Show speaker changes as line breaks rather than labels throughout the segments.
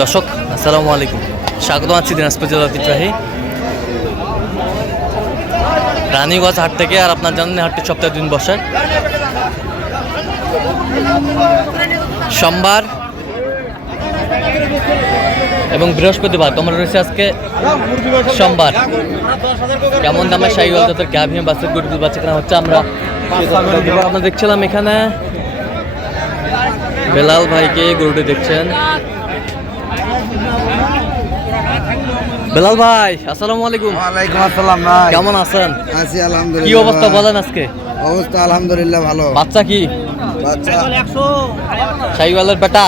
দর্শক, আসসালামু আলাইকুম। স্বাগত আছি দিনাজপুর জেলা ঐতিহ্যবাহী রানীগঞ্জ হাট থেকে আর আপনার জানেন হাটটি সপ্তাহে দিন বসে। সোমবার এবং বৃহস্পতিবার তোমরা রয়েছে আজকে সোমবার। কেমন দামে সাইকেল যাদের ক্যাব হিম বাসের গুডগুল বাচ্চা কেনা হচ্ছে আমরা। আমরা দেখছিলাম এখানে বেলাল ভাইকে গরুটি দেখছেন। বেলাল ভাই আসসালামু আলাইকুম।
ওয়ালাইকুম আসসালাম ভাই।
কেমন আছেন?
আছি আলহামদুলিল্লাহ
কি অবস্থা বলেন আজকে?
অবস্থা আলহামদুলিল্লাহ ভালো।
বাচ্চা কি?
বাচ্চা।
শাহিওয়ালের বেটা।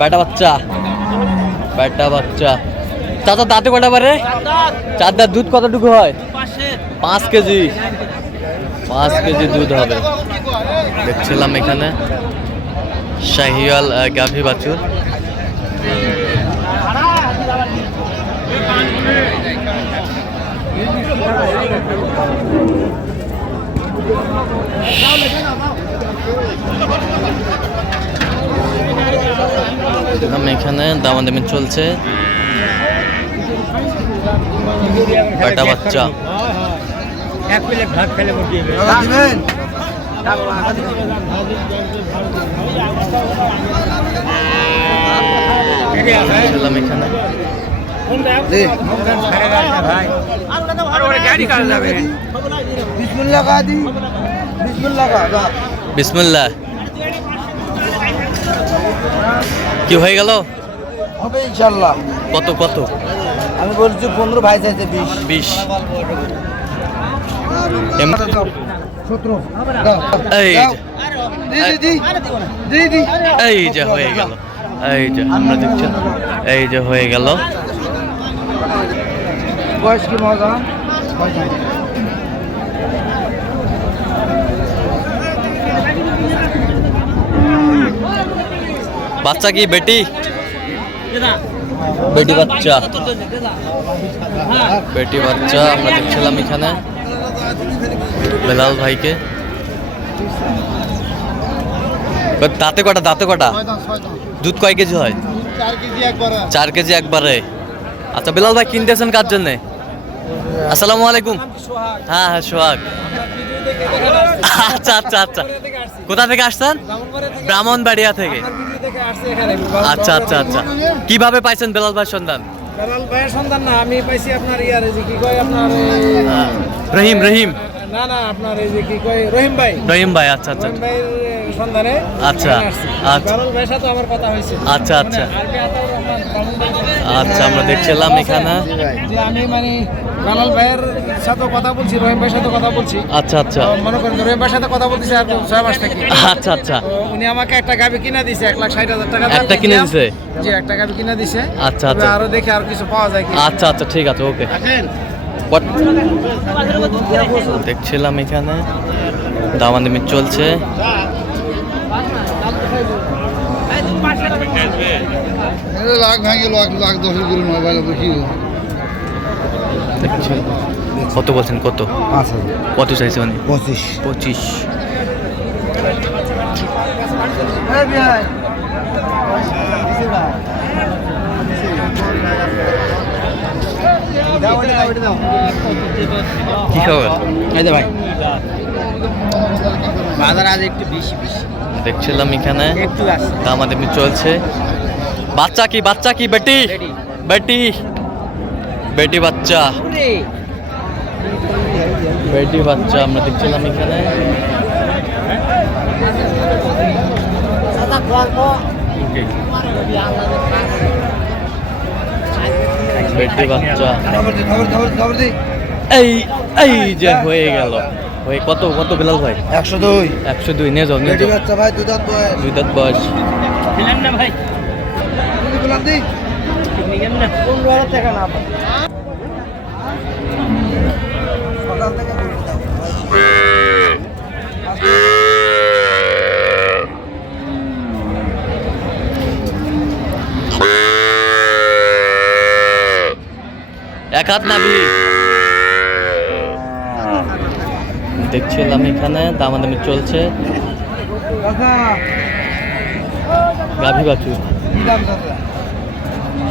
বেটা বাচ্চা। বেটা বাচ্চা। চাচা দাঁতে কটা পারে চার দাঁত দুধ কতটুকু হয়? পাঁচ কেজি। পাঁচ কেজি দুধ হবে। দেখছিলাম এখানে। শাহিওয়াল গাভী বাছুর। এখানে দামাদামি চলছে। বেটা বাচ্চা।
এক প্লেট ভাত খেলে
এখানে।
বিসমিল্লাহ কা
হয়ে গেল?
হবে ইনশাআল্লাহ।
কত কত?
আমি বলছি পনেরো ভাই চাইছে বিশ।
বিশ। এই যে, হয়ে গেল। এই যে আমরা দেখছেন এই যে হয়ে গেল।
বয়স কি মজা
বাচ্চা কি বেটি? বেটি বাচ্চা। বেটি বাচ্চা আমরা দেখছিলাম এখানে বেলাল ভাইকে। দাঁতে কটা দাঁতে কটা? দুধ কয় কেজি হয়?
চার কেজি একবার।
চার কেজি একবারে। আচ্ছা বেলাল ভাই কিনতেছেন কার জন্যে? আসসালামু আলাইকুম। হ্যাঁ হ্যাঁ সোহাগ। আচ্ছা আচ্ছা আচ্ছা। কোথা থেকে আসছেন? ব্রাহ্মণবাড়িয়া থেকে। আচ্ছা আচ্ছা আচ্ছা। কীভাবে পাইছেন বেলাল ভাই সন্ধান?
বেলাল ভাইয়ের সন্তান না আমি পাইছি আপনার ইয়ার যে কি কয় আপনার
রহিম রহিম।
না না আপনার এই যে কি কয় রহিম ভাই।
রহিম ভাই আচ্ছা আচ্ছা।
সন্ধানে
আচ্ছা, আচ্ছা।
বেলাল ভাইয়ের সাথে আমার কথা হয়েছে।
আচ্ছা আচ্ছা। আচ্ছা আমরা দেখছিলাম এখানে।
যে আমি মানে বেলাল ভাইয়ের সাথে কথা বলছি রহিম ভাইয়ের সাথে কথা বলছি।
আচ্ছা আচ্ছা।
মনে করেন রহিম ভাইয়ের সাথে কথা বলতেছি আর ছয় মাস থেকে।
আচ্ছা আচ্ছা।
উনি আমাকে একটা গাবি কিনা দিছে এক লাখ ষাট হাজার টাকা
একটা কিনে। দিছে?
জি একটা গাবি কিনা দিছে।
আচ্ছা, আচ্ছা।
আরও দেখে আর কিছু পাওয়া যায় কি
আচ্ছা আচ্ছা ঠিক আছে ওকে। দেখছিলাম এখানে। দামাদামি চলছে।
লাখ ভাঙে লাখ লাখ দশ করে মোবাইল বুঝি
দেখছি কত বলছেন কত?
পাঁচ হাজার।
কত চাইছে উনি
পঁচিশ।
পঁচিশ। কি খবর?
এই ভাই। বাজার আজ একটু বেশি বেশি
দেখছিলাম এখানে।
একটু আছে।
দামাদামি চলছে। বাচ্চা কি বাচ্চা কি বেটি? বেটি। বেটি বাচ্চা। বেটি বাচ্চা আমরা দেখছিলাম এখানে। বেটি বাচ্চা। এই এই যে হয়ে গেল। হয়ে কত কত বেলাল ভাই?
একশো দুই।
একশো দুই নিয়ে যাও নিয়ে যাও। দুই দাঁত বয়স।
দিলাম না ভাই?
পনেরো টাকা না সকাল থেকে
এক হাত নাবি দেখছিলাম এখানে দামাদামি চলছে। গাভী বাছুর।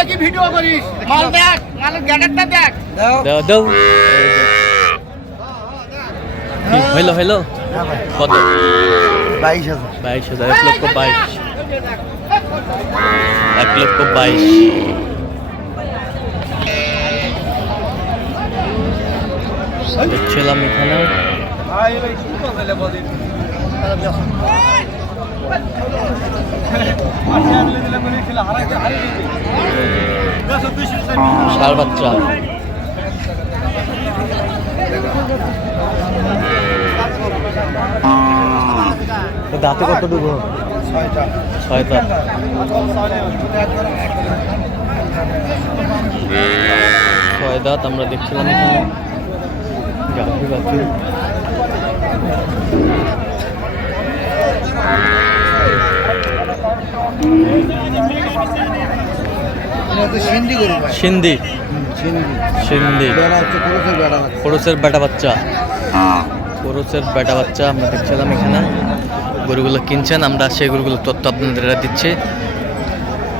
এই বেটা এগুলো কি ভিডিও করিস? মাল দেখ মালের গ্যানেটটা দেখ।
দাও। দাও হইল হইল? কত?
বাইশ হাজার।
বাইশ হাজার এক লক্ষ বাইশ। এক লক্ষ বাইশ। দেখছিলাম এখানে। ষাড় বাচ্চা। দাঁতে কত ডুবো ছয় দাঁত ছয় দাঁত আমরা দেখছিলাম এখানে। গাভী বাছুর।
সিন্ধি
সিন্ধি। খরচের বেটা বাচ্চা। খরচের বেটা বাচ্চা আমরা দেখছিলাম এখানে। গরুগুলো কিনছেন আমরা সেই গরুগুলোর তথ্য আপনাদের দিচ্ছি।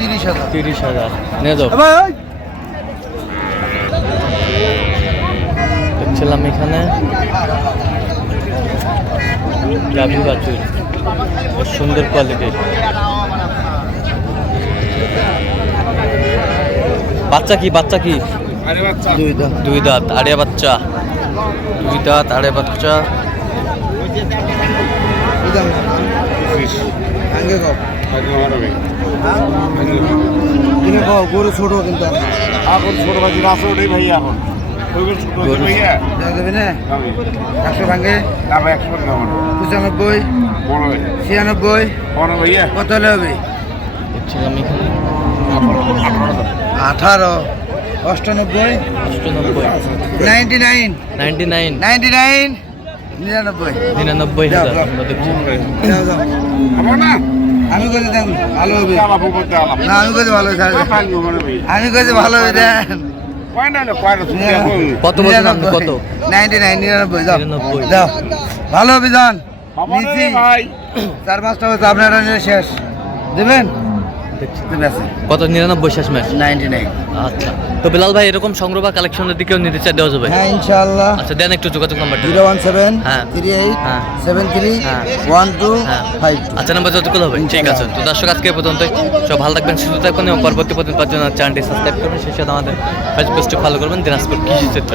তিরিশ হাজার।
তিরিশ হাজার। নিয়ে যাও। দেখছিলাম এখানে। গাভী বাছুর। সুন্দর কোয়ালিটির বাচ্চা কি বাচ্চা কি?
দুই দাম
দুই দাঁত আড়িয়া বাচ্চা। দুই দাঁত আড়িয়া বাচ্চা।
খাও গরু ছোট কিন্তু
এখন। ছোট বাজি রাস্তা ওটাই ভাই এখন।
দেখা একশো ভাঙে। পঁচানব্বই। ছিয়ানব্বই। কত হলে হবে? আঠারো। অষ্টানব্বই।
অষ্টানব্বই।
Ninety nine.
Ninety nine.
Ninety nine. নিরানব্বই।
নিরানব্বই হাজার।
আমি কইতে দেন ভালো হবে। না আমি কইতে ভালো আমি কইতে ভালো হবে দেন।
কয় না কয় না তুমি দেখো
কত বলছেন আপনি কত?
নাইনটি নাইন নিরানব্বই দাও ভালো হবে যান। নিচ্ছি
ভাই।
চার পাঁচটা হচ্ছে আপনারা শেষ। দেবেন?
কত নিরানব্বই শেষ ম্যাচ
নাইনটি নাইন
আচ্ছা। তো বিলাল ভাই এরকম সংগ্রহ বা কালেকশনের দিকেও নিতে চাই দেওয়া যাবে?
হ্যাঁ ইনশাআল্লাহ।
আচ্ছা দেন একটু যোগাযোগ নাম্বারটা।
জিরো ওয়ান সেভেন
হ্যাঁ।
থ্রি এইট
হ্যাঁ।
সেভেন থ্রি
হ্যাঁ।
ওয়ান টু
হ্যাঁ।
ফাইভ
আচ্ছা নাম্বার যতগুলো হবে ঠিক আছে। তো দর্শক আজকে এ পর্যন্তই। সব ভালো থাকবেন সুস্থ থাকবেন এবং পরবর্তী পর্যন্ত চ্যানেলটি সাবস্ক্রাইব করবেন। সেই সাথে আমাদের ফেসবুক পেজটি ফলো করবেন দিনাজপুর কৃষি চিত্র